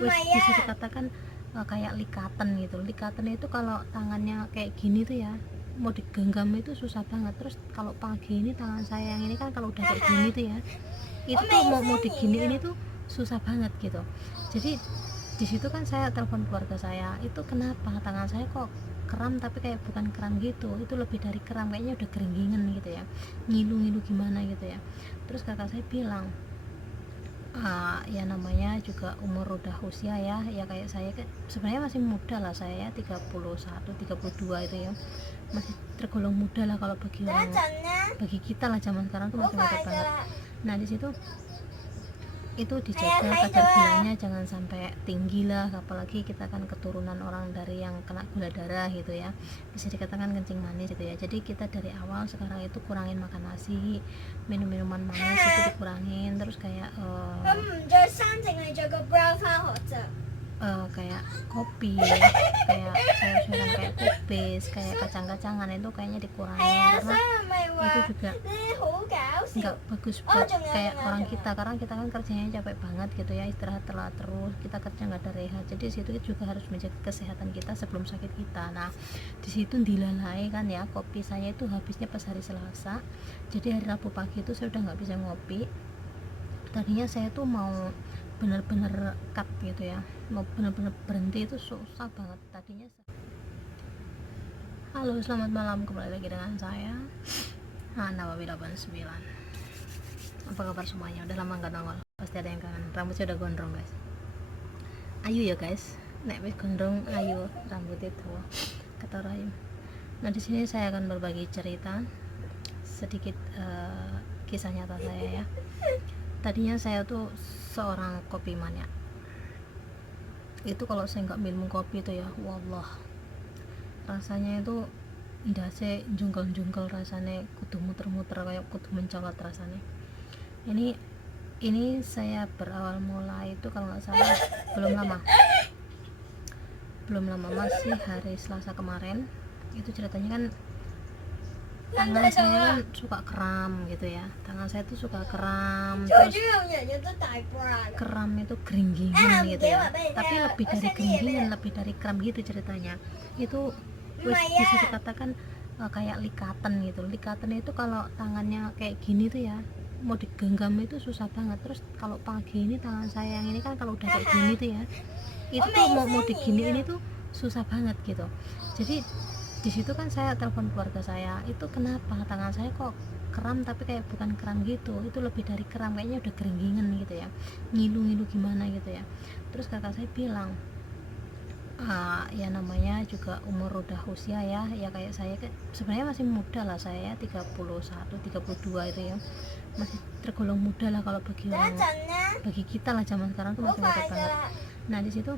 bisa dikatakan kayak likatan gitu. Likatan itu kalau tangannya kayak gini tuh ya, mau digenggam itu susah banget. Terus kalau pagi ini tangan saya yang ini kan kalau udah kayak gini tuh ya, itu tuh mau digini ini tuh susah banget gitu. Jadi di situ kan saya telepon keluarga saya, itu kenapa tangan saya kok kram, tapi kayak bukan kram gitu, itu lebih dari kram, kayaknya udah keringgingan gitu ya, ngilu-ngilu gimana gitu ya. Terus kakak saya bilang, ya namanya juga umur udah usia ya kayak saya kan sebenarnya masih muda lah, saya ya 31 32 itu ya, masih tergolong muda lah kalau bagi orang, bagi kita lah zaman sekarang tuh masih muda banget. Nah di situ itu dijaga kadar gulanya jangan sampai tinggi lah, apalagi kita kan keturunan orang dari yang kena gula darah gitu ya, bisa dikatakan kencing manis gitu ya. Jadi kita dari awal sekarang itu kurangin makan nasi, minum minuman manis itu dikurangin, terus kayak kayak kopi, kayak sayur-sayuran kayak kubis, kayak kacang-kacangan itu kayaknya dikurangin, karena itu juga nggak bagus buat kayak orang kita, karena kita kan kerjanya capek banget gitu ya, istirahat telat terus, kita kerja nggak ada rehat, jadi situ juga harus menjaga kesehatan kita sebelum sakit kita. Nah di situ dilalai kan ya, kopi saya itu habisnya pas hari Selasa, jadi hari Rabu pagi itu saya udah nggak bisa ngopi. Tadinya saya tuh mau bener-bener cut gitu ya, mau bener-bener berhenti itu susah banget tadinya. Halo, selamat malam, kembali lagi dengan saya Nawawi 89. Apa kabar semuanya? Udah lama gak nongol, pasti ada yang kangen. Rambutnya udah gondrong guys, ayu ya guys, nek wis gondrong ayu rambut itu kata Rahim. Nah di sini saya akan berbagi cerita sedikit, kisah nyata saya ya. Tadinya saya tuh seorang kopi mania. Itu kalau saya nggak minum kopi itu ya, wallah rasanya itu ndase jungkel-jungkel, rasanya kudu muter-muter kayak kudu mencolot rasanya. Ini saya berawal mulai itu kalau nggak salah belum lama masih hari Selasa kemarin. Itu ceritanya kan tangan saya kan suka kram gitu ya, tangan saya tuh suka kram, terus kram itu keringgingan gitu ya, tapi lebih dari keringgingan, lebih dari kram gitu ceritanya. Itu bisa dikatakan kayak likatan gitu. Likatan itu kalau tangannya kayak gini tuh ya, mau digenggam itu susah banget. Terus kalau pagi ini tangan saya yang ini kan kalau udah kayak gini tuh ya, itu tuh mau digini ini tuh susah banget gitu. Jadi di situ kan saya telepon keluarga saya, itu kenapa tangan saya kok kram, tapi kayak bukan kram gitu, itu lebih dari kram, kayaknya udah keringgingan gitu ya, ngilu-ngilu gimana gitu ya. Terus kakak saya bilang, ya namanya juga umur udah usia ya kayak saya kan sebenarnya masih muda lah, saya ya 31 32 itu ya, masih tergolong muda lah kalau bagi orang, bagi kita lah zaman sekarang tuh masih muda banget. Nah di situ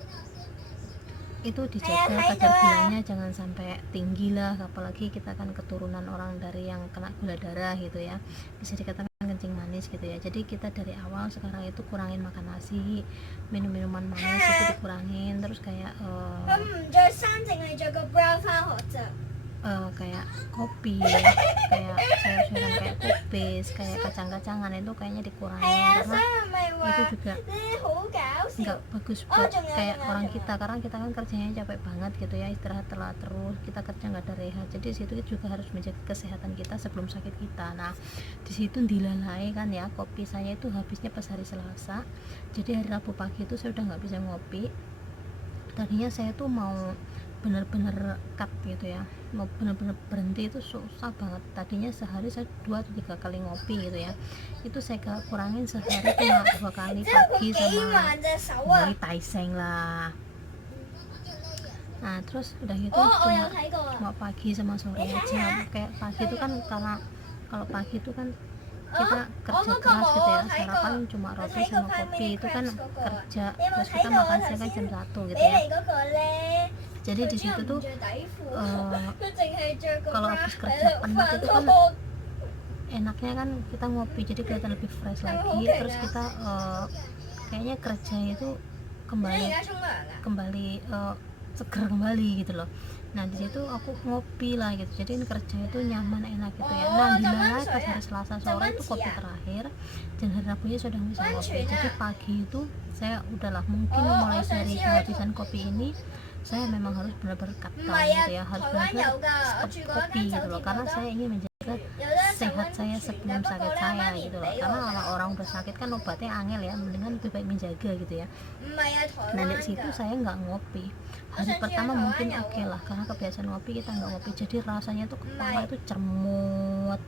itu dijaga kadar gulanya jangan sampai tinggi lah, apalagi kita kan keturunan orang dari yang kena gula darah gitu ya, bisa dikatakan kencing manis gitu ya. Jadi kita dari awal sekarang itu kurangin makan nasi, minum minuman manis itu dikurangin, terus kayak kayak kopi, kayak sayur-sayuran kayak kubis, kayak kacang-kacangan itu kayaknya dikurangin, karena itu juga nggak bagus buat kayak orang kita, karena kita kan kerjanya capek banget gitu ya, istirahat telat terus, kita kerja nggak ada rehat, jadi situ juga harus menjaga kesehatan kita sebelum sakit kita. Nah di situ dilalai kan ya, kopi saya itu habisnya pas hari Selasa, jadi hari Rabu pagi itu saya udah nggak bisa ngopi. Tadinya saya tuh mau bener-bener cut gitu ya, mau bener-bener berhenti itu susah banget. Tadinya sehari saya 2 atau 3 kali ngopi gitu ya, itu saya kurangin sehari cuma 2 kali, pagi sama Muay Thai seng lah. Nah terus udah gitu cuma pagi sama sore aja. Kayak pagi itu kan kalau pagi itu kan kita kerja keras gitu ya, sarapan cuma roti sama kopi, itu kan kerja, terus kita makan siang kan jam 1 gitu ya. Jadi di situ tuh kalau habis kerja penat itu kan enaknya kan kita ngopi, jadi kelihatan lebih fresh lagi, terus kita kayaknya kerja itu kembali seger kembali gitu loh. Nah di situ aku ngopi lah gitu, jadi kerja itu nyaman enak gitu ya. Nah di mana pas hari Selasa sore itu kopi terakhir, dan hari Rabunya sudah bisa ngopi. Jadi pagi itu saya udahlah, mungkin mulai dari kehabisan kopi ini saya memang harus benar-benar cut down gitu ya, harus benar-benar stop kopi gitu loh, karena saya ingin menjaga sehat saya sebelum sakit saya gitu loh. Karena kalau orang udah sakit kan obatnya angel ya, mendingan lebih baik menjaga gitu ya. Nah dari situ saya nggak ngopi. Hari pertama mungkin oke lah, karena kebiasaan ngopi kita nggak ngopi, jadi rasanya tuh kepala itu cermut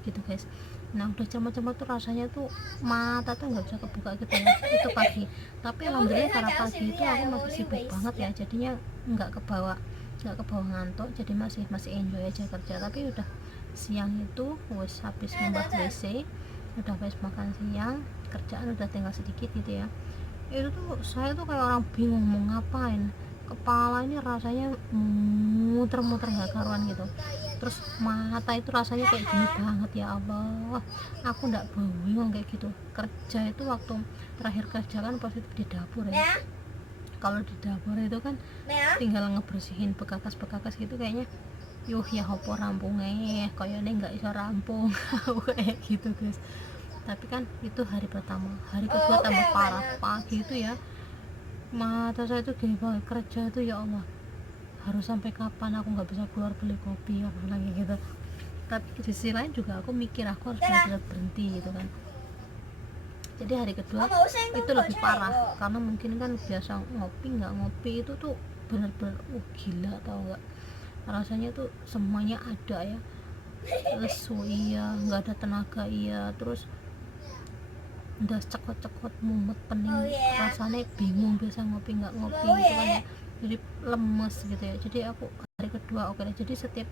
gitu guys. Nah udah cermut-cermut tuh rasanya tuh mata tuh nggak bisa kebuka gitu ya, itu pagi. Tapi alhamdulillah karena pagi itu aku masih sibuk banget ya, jadinya nggak kebawa ngantuk, jadi masih enjoy aja kerja. Tapi udah siang itu wes habis membah WC, udah habis makan siang, kerjaan udah tinggal sedikit gitu ya. Itu tuh saya tuh kayak orang bingung mau ngapain, kepala ini rasanya muter-muter gak karuan gitu, terus mata itu rasanya kayak gini banget. Ya Allah, aku ndak bingung kayak gitu. Kerja itu waktu terakhir kerja kan positif di dapur ya, kalau di dapur itu kan tinggal ngebersihin bekas-bekas gitu, kayaknya yuh ya hopo rampungnya kayaknya nggak bisa rampung kayak gitu guys. Tapi kan itu hari pertama, hari kedua tambah parah. Pagi itu ya mata saya tuh gini banget, kerja itu ya Allah harus sampai kapan aku nggak bisa keluar beli kopi apa lagi gitu. Tapi di sisi lain juga aku mikir aku harus benar-benar berhenti gitu kan. Jadi hari kedua itu lebih parah, karena mungkin kan biasa ngopi nggak ngopi itu tuh bener-bener gila tau nggak, rasanya tuh semuanya ada ya, lesu iya, nggak ada tenaga iya, terus udah cekot-cekot mumet pening, rasanya bingung biasa ngopi nggak ngopi gitu kan ya, jadi lemes gitu ya. Jadi aku hari kedua oke, jadi setiap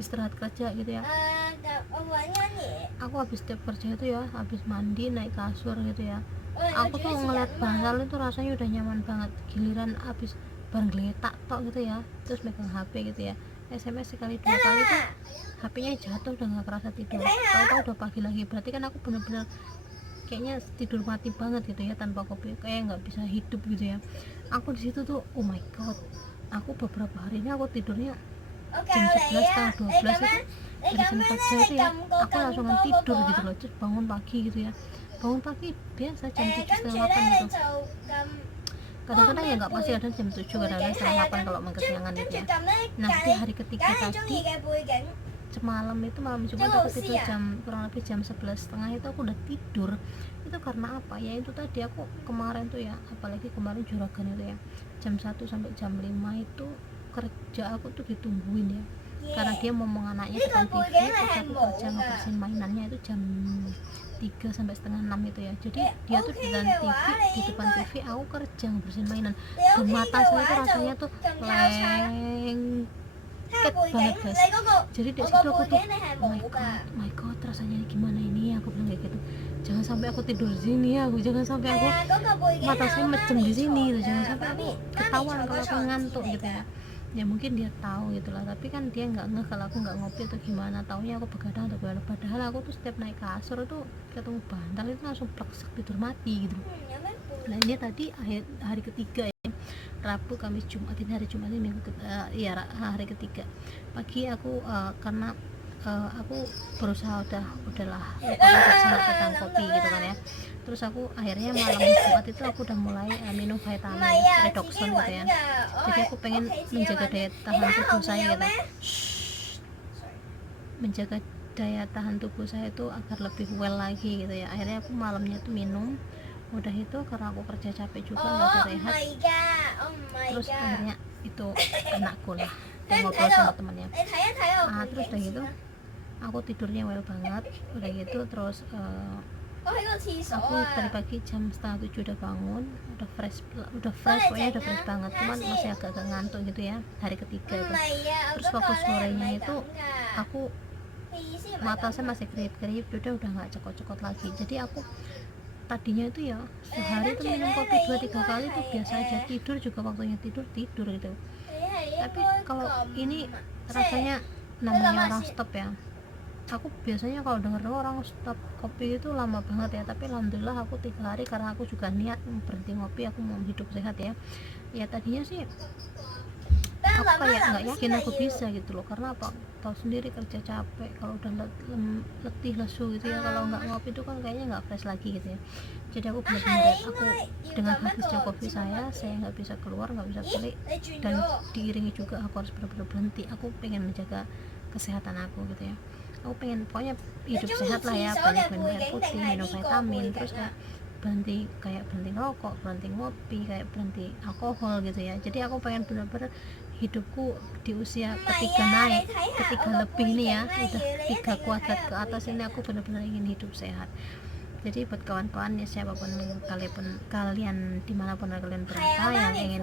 istirahat kerja gitu ya, aku habis setiap kerja itu ya, habis mandi naik kasur gitu ya, aku tuh ngeliat bantal itu rasanya udah nyaman banget. Giliran habis bareng geletak tok gitu ya, terus megang HP gitu ya, SMS sekali dua kali tuh HP-nya jatuh, udah nggak kerasa tidur. Tahu-tahu udah pagi lagi, berarti kan aku bener-bener kayaknya tidur mati banget gitu ya, tanpa kopi kayak nggak bisa hidup gitu ya. Aku di situ tuh oh my god, aku beberapa hari ini aku tidurnya jam 11 setengah 12 itu dari jam kerja itu ya, aku langsung tidur gitu loh, terus bangun pagi gitu ya, bangun pagi biasa jam 7 setengah 8 gitu. Kadang-kadang ya nggak pasti, ada jam 7, kadang-kadang setengah 8 kalau kesiangan gitu ya. Nah di hari ketiga tadi semalam itu, malam Jumat aku tidur kurang lebih jam 11.30 itu aku udah tidur. Itu karena apa ya, itu tadi aku kemarin tuh ya, apalagi kemarin juragan itu ya, jam 1 sampai jam 5 itu kerja aku tuh ditungguin ya, karena dia mau anaknya depan TV, terus aku kerja ngebersihin mainannya itu jam 3 sampai setengah 6 itu ya. Jadi dia tuh di depan TV, aku kerja ngebersihin mainan, dan mata saya tuh rasanya tuh lengket banget guys. Jadi di situ aku tuh my god rasanya gimana ini, aku bilang kayak gitu, jangan sampai aku tidur di sini, jangan sampai aku mata saya macem di sini gitu, jangan sampai aku ketahuan kalau aku ngantuk gitu ya. Ya mungkin dia tahu gitulah, tapi kan dia nggak ngeh kalau aku nggak ngopi atau gimana, taunya aku begadang atau gimana. Padahal aku tuh setiap naik kasur tuh ketemu bantal itu langsung pleksek tidur mati gitu. Nah ini tadi hari ketiga ya, Rabu, Kamis, Jumat, ini hari Jumat, ini minggu hari ketiga. Pagi aku karena aku berusaha udahlah lupakan tentang kopi gitu kan ya. Terus aku akhirnya malam Jumat itu aku udah mulai minum vitamin redoxon gitu ya. Jadi aku pengen menjaga daya tahan tubuh saya gitu, menjaga daya tahan tubuh saya itu agar lebih well lagi gitu ya. Akhirnya aku malamnya tuh minum, udah itu karena aku kerja capek juga nggak bisa rehat. Terus akhirnya itu anakku lah yang ngobrol sama temannya. Terus udah gitu aku tidurnya well banget, udah gitu terus aku tadi pagi jam setengah 7 udah bangun, udah fresh pokoknya udah fresh banget, cuman masih agak ngantuk gitu ya, hari ketiga itu. Terus waktu sorenya itu aku mata saya masih kerip-kerip, udah nggak cekot-cekot lagi. Jadi aku tadinya itu ya sehari itu minum kopi 2-3 kali tuh biasa aja, tidur juga waktunya tidur gitu. Tapi kalau ini rasanya namanya orang stop ya, aku biasanya kalau denger orang stop kopi itu lama banget ya, tapi alhamdulillah aku 3 hari karena aku juga niat berhenti ngopi, aku mau hidup sehat ya. Ya tadinya sih aku kayak nggak yakin aku bisa gitu loh, karena apa, tahu sendiri kerja capek, kalau udah letih lesu gitu ya, kalau nggak ngopi itu kan kayaknya nggak fresh lagi gitu ya. Jadi aku benar-benar aku dengan habisnya kopi saya nggak bisa keluar, nggak bisa balik, dan diiringi juga aku harus benar-benar berhenti. Aku pengen menjaga kesehatan aku gitu ya, aku pengen pokoknya hidup sehat lah ya, banyak minum air putih, minum vitamin, terus kayak berhenti ngerokok, berhenti ngopi, kayak berhenti alkohol gitu ya. Jadi aku pengen bener-bener hidupku di usia ketiga naik, ketiga lebih ini ya, udah 3 kuadrat ke atas ini, aku bener-bener ingin hidup sehat. Jadi buat kawan-kawan ya, siapapun kalian dimanapun kalian berada yang ingin